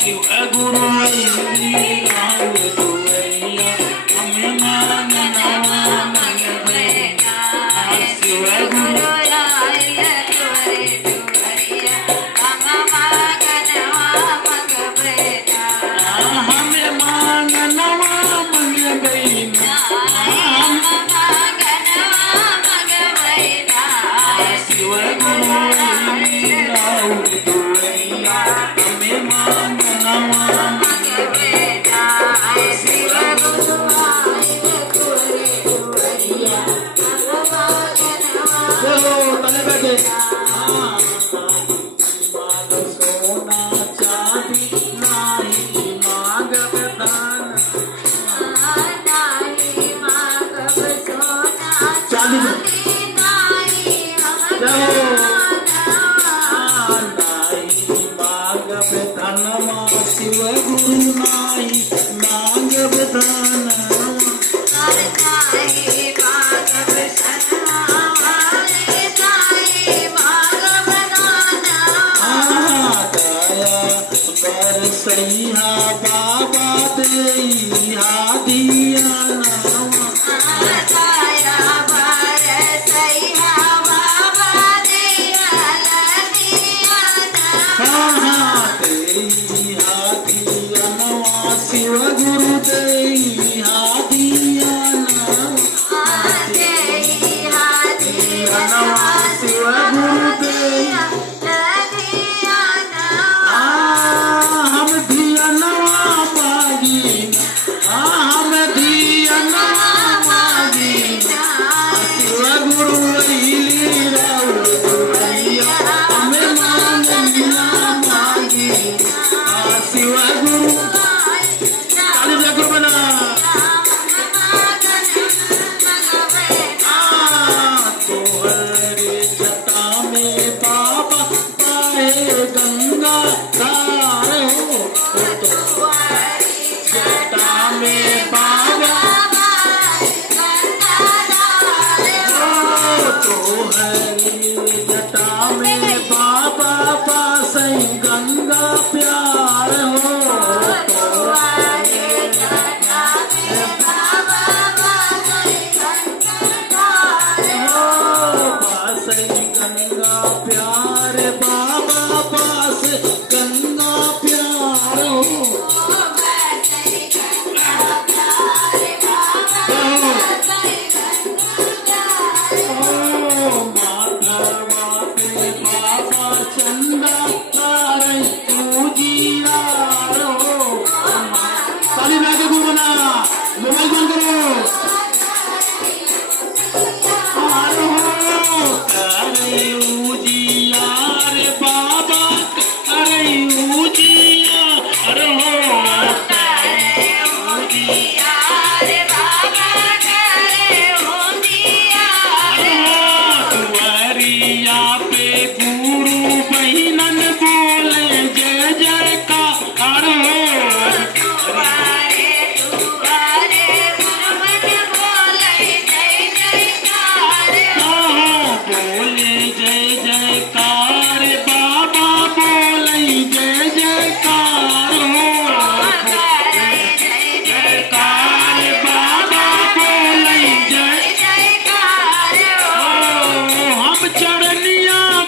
शिव गुरु राव दुवरिया हमें मानवा मंग बैठा शिव गुरु हमें मानवा मंग बैठा शिव गुरु राव दुवरिया हमें मानवा सोना चांदी नाही मांगब दान चांदी नाही मांगब धनमा शिव गुरु नाही मांगब धनमा सैया बाबा दे दिया नामा शिव गुरु दे दिया नामा शिव गुरु दे है